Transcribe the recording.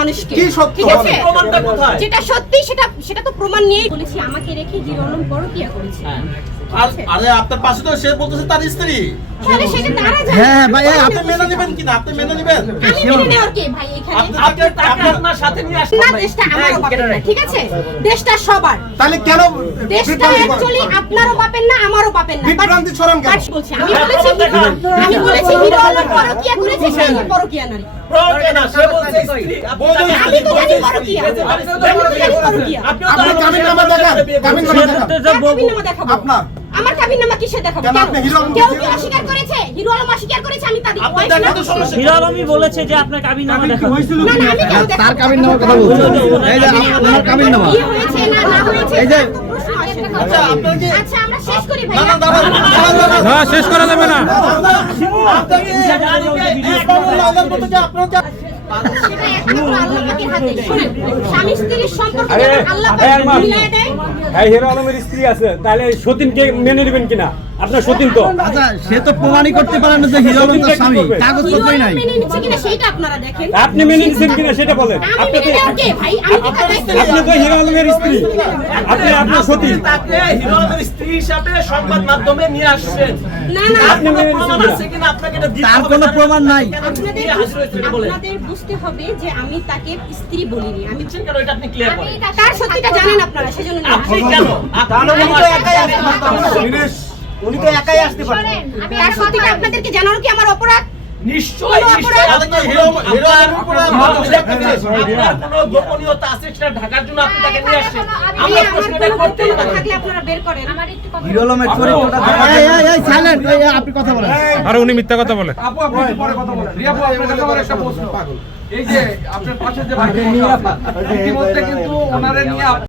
মানুষকে। কি সত্য? ঠিক আছে? প্রমাণটা কোথায়? যেটা সত্যি সেটা সেটা তো প্রমাণ নিয়েই বলেছি। আমাকে রেখে আলম পরকিয়া করেছে। আর আরে আপনার পাশে তো সে বলতেছে তার স্ত্রী। হ্যাঁ, ভাই, আপনি মেনে নেবেন কিনা আপনি মেনে নেবেন? আমি মেনে নেওয়ার কে ভাই এখানে? আপনি তাকে তাকে আপনার সাথে নিয়ে আসতে না দেশটা আমারও বাপের না, ঠিক আছে? দেশটা সবার। তাহলে কেন দেশটা অ্যাকচুয়ালি আপনারও বাপের না আমারও বাপের না। বিভ্রান্তি ছড়ান কেন? বলছি আমি বলেছি আমি বলেছি হিরো আলম পরকিয়া করেছে সেই পরকিয়া নারী। প্রয়োজন না, সে বলছে স্ত্রী। আপনি তাকে আমি তো জানি বলছেন পরকিয়া স্ত্রী। আমি তো জানি পরকিয়া আপনিও তো আপনি আরও কাবিন নামা দেখাবো? আমার কিসে দেখাবো কেন কেন? আপনি হিরো আলম কেউ কি অস্বীকার করেছে হিরো আলম অস্বীকার করেছে আমি তাদের হিরো আলমই বলেছে যে আপনার কাবিন নামা দেখা না, না, আমি কেন তার কাবিন কথা এই যে কাবিন নামা বিয়ে হয়েছে না না হয়েছে এই যে-। আচ্ছা, আপনার কি- আচ্ছা আমরা শেষ করি না, না। না শেষ করা যাবে না আপনাকে আপনার সেটা একমাত্র আল্লাহ পাকের হাতে শুনেন স্বামী স্ত্রীর সম্পর্ক আরে, আল্লাহ পাক মিলায় দেয়। হ্যাঁ হিরো আলমের স্ত্রী আছে তাহলে সতীনকে মেনে নেবেন কিনা? আপনার সতীন তো। আচ্ছা সে তো প্রমাণই করতে পারে না যে হিরো আলম তার স্বামী। কাগজপত্রই নাই। নিচ্ছে কিনা সেইটা আপনারা দেখেন। আপনি মেনে নিচ্ছেন কিনা সেটা বলেন। আপনি মেনে তো আপনি তো হিরো আলমের স্ত্রী। আপনি আপনার সতীন। তাকে হিরো আলমের স্ত্রী হিসাবে সংবাদ মাধ্যমে নিয়ে আসছেন। না না আপনি মেনে প্রমাণ আছে কিনা? আপনাকে এটা তার কোনো প্রমাণ নাই। আপনাদের বুঝতে হবে যে আমি তাকে স্ত্রী বলিনি। আমি কেন? এটা আপনি ক্লিয়ার করেন। তার সত্যিটা জানেন আপনারা সেজন্য আপনি কেন? আপনি তো একাই আসতে তো একাই আসতে পারতেন তার সত্যিটা আপনাদেরকে জানানো কি আমার অপরাধ? গোপনীয়তা আছে সেটা ঢাকার জন্য আপনি তাকে নিয়ে আসছেন আমরা প্রশ্নটা আর উনি মিথ্যা কথা বলে আপু আপনি একটু পরে কথা বলেন। রিয়া আপু আপনার কাছে আমার একটা প্রশ্ন। এই যে আপনার পাশে যে ভাই ইতিমধ্যে কিন্তু ওনারে নিয়ে আপ-